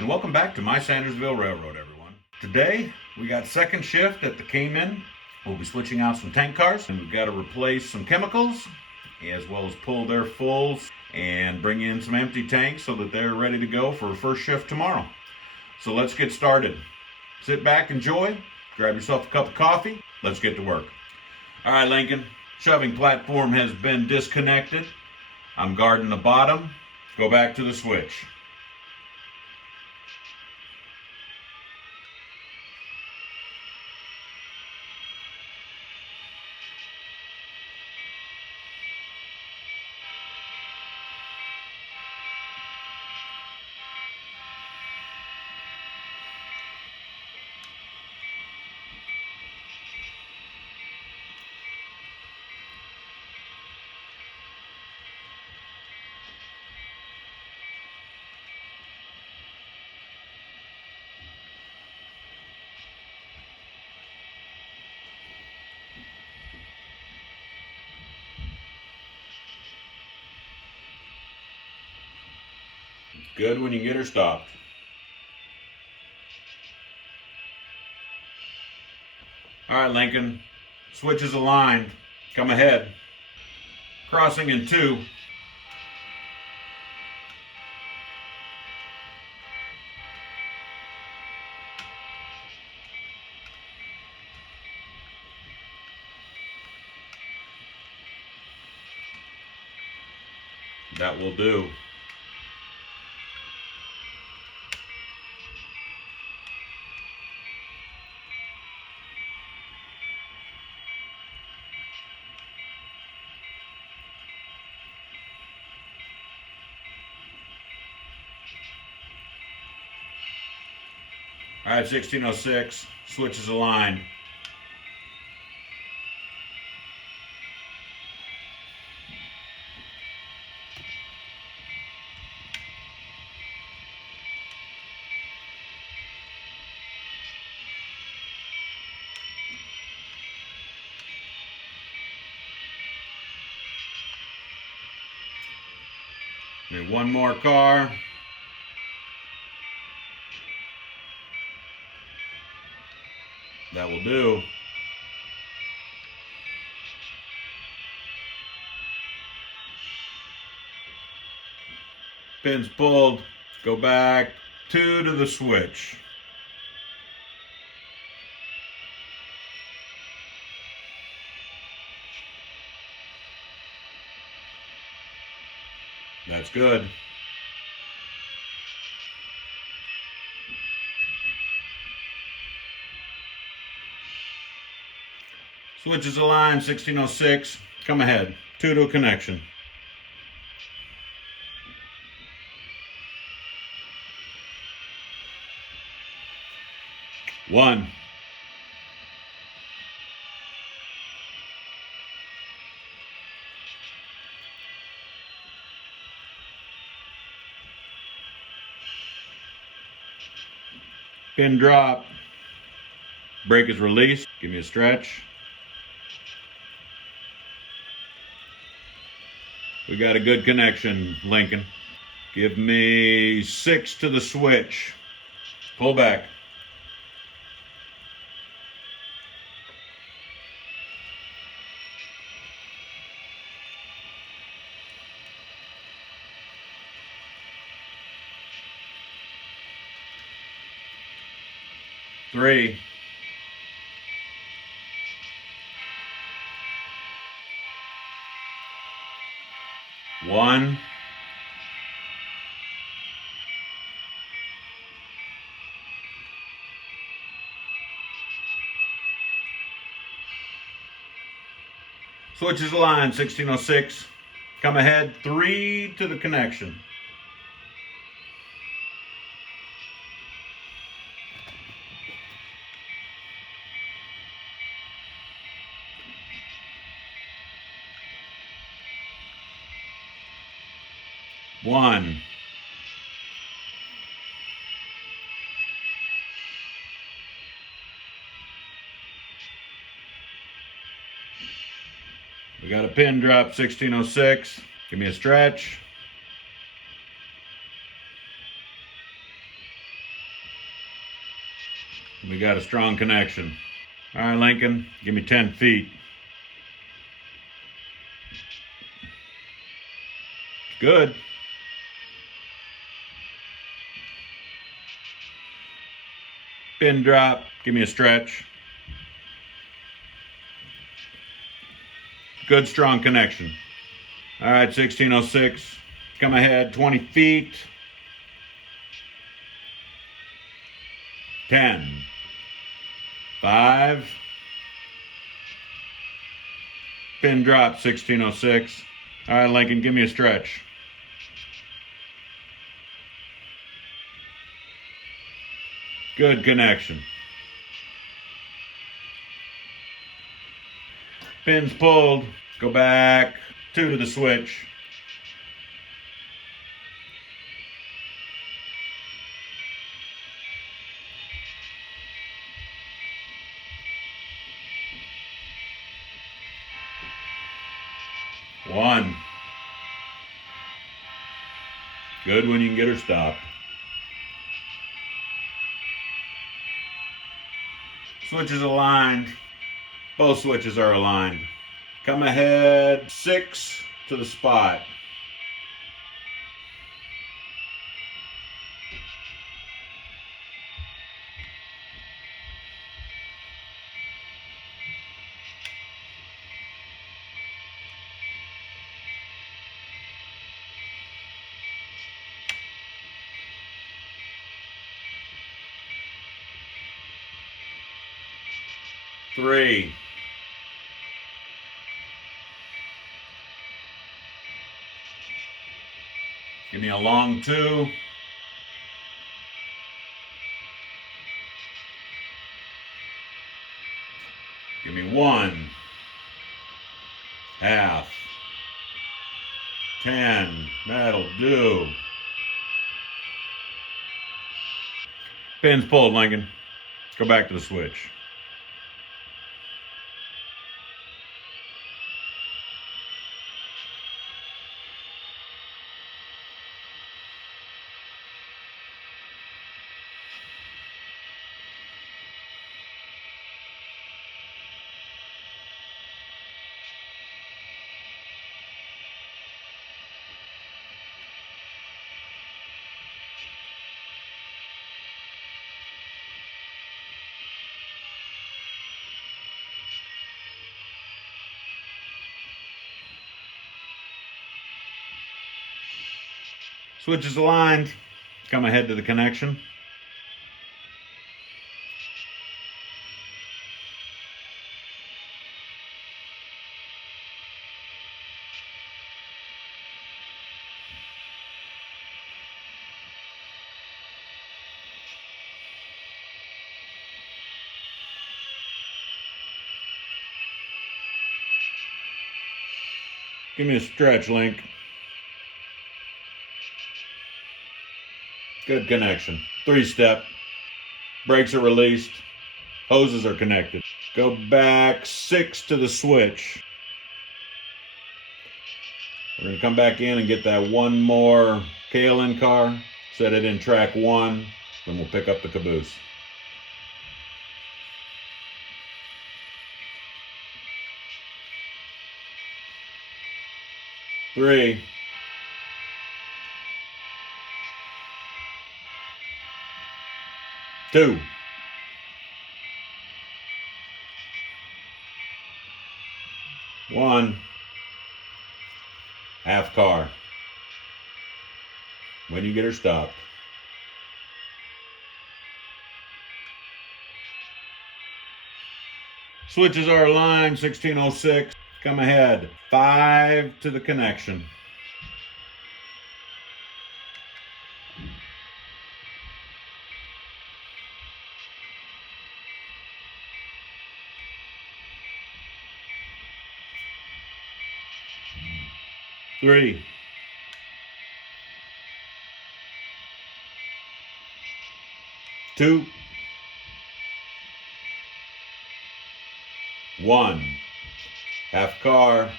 and welcome back to my Sandersville Railroad, everyone. Today, we got second shift at the KaMin. We'll be switching out some tank cars, and we've got to replace some chemicals, as well as pull their fulls and bring in some empty tanks so that they're ready to go for first shift tomorrow. So let's get started. Sit back, enjoy, grab yourself a cup of coffee. Let's get to work. All right, Lincoln, shoving platform has been disconnected. I'm guarding the bottom. Go back to the switch. Good when you get her stopped. All right, Lincoln, switch is aligned. Come ahead. Crossing in 2. That will do. All right, 1606, switch is aligned. Need one more car. That will do. Pins pulled. Go back 2 to the switch. That's good. Switch is aligned, 1606. Come ahead. 2 to a connection. One. Pin drop. Brake is released. Give me a stretch. We got a good connection, Lincoln. Give me 6 to the switch. Pull back. Three. One. Switch is aligned, 1606. Come ahead, 3 to the connection. One. We got a pin drop, 1606. Give me a stretch. We got a strong connection. All right, Lincoln, give me 10 feet. Good. Pin drop, give me a stretch. Good, strong connection. All right, 1606, come ahead, 20 feet. 10, 5, pin drop, 1606. All right, Lincoln, give me a stretch. Good connection. Pins pulled, go back, 2 to the switch. One. Good when you can get her stopped. Switches aligned. Both switches are aligned. Come ahead, 6 to the spot. Three. Give me a long 2. Give me 1. Half. 10. That'll do. Pins pulled, Lincoln. Let's go back to the switch. Switch is aligned. Come ahead to the connection. Give me a stretch, Link. Good connection. 3-step. Brakes are released. Hoses are connected. Go back 6 to the switch. We're going to come back in and get that one more KLN car. Set it in track 1. Then we'll pick up the caboose. Three. 2. 1. Half car. When you get her stopped. Switches are aligned, 1606. Come ahead. 5 to the connection. Three. 2. 1. Half car.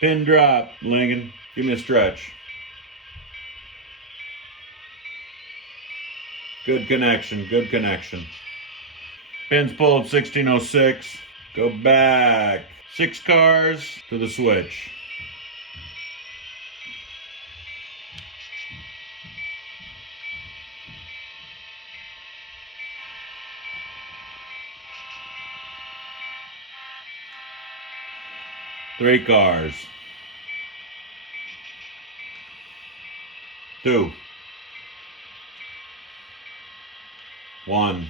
Pin drop, Lincoln. Give me a stretch. Good connection, good connection. Pins pulled 1606. Go back. 6 cars to the switch. Three cars. 2. 1.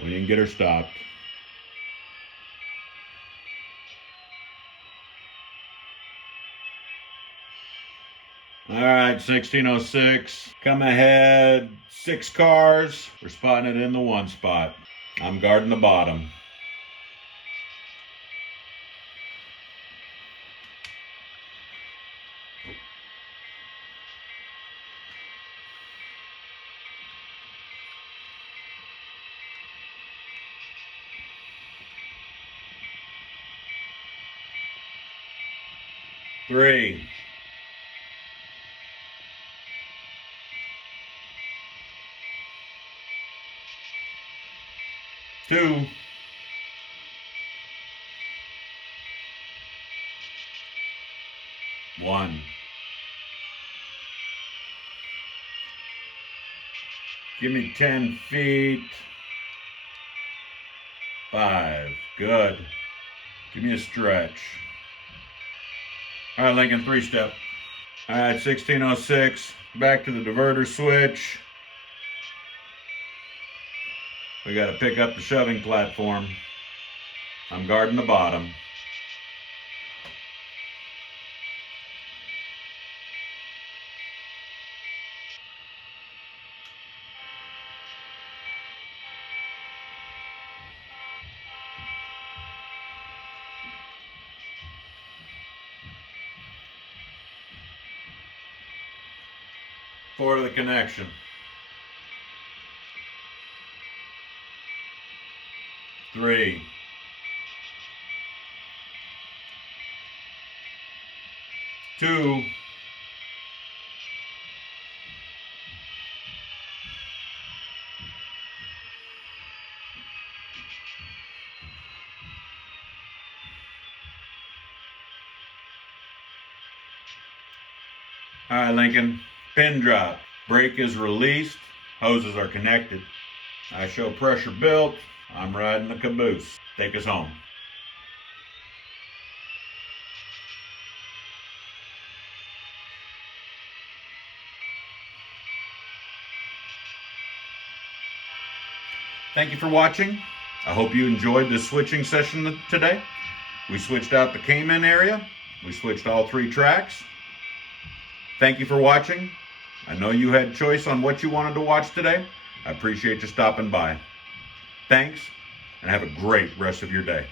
We didn't get her stopped. All right, 1606. Come ahead. 6 cars. We're spotting it in the 1 spot. I'm guarding the bottom. Three. 2. 1. Give me 10 feet. 5. Good. Give me a stretch. All right, Lincoln, 3-step. All right, 1606. Back to the diverter switch. We got to pick up the shoving platform. I'm guarding the bottom. Four to the connection. 3. 2. 'All right, Lincoln. Pin drop. Brake is released. Hoses are connected. I show pressure built. I'm riding the caboose. Take us home. Thank you for watching. I hope you enjoyed this switching session today. We switched out the KaMin area. We switched all 3 tracks. Thank you for watching. I know you had choice on what you wanted to watch today. I appreciate you stopping by. Thanks, and have a great rest of your day.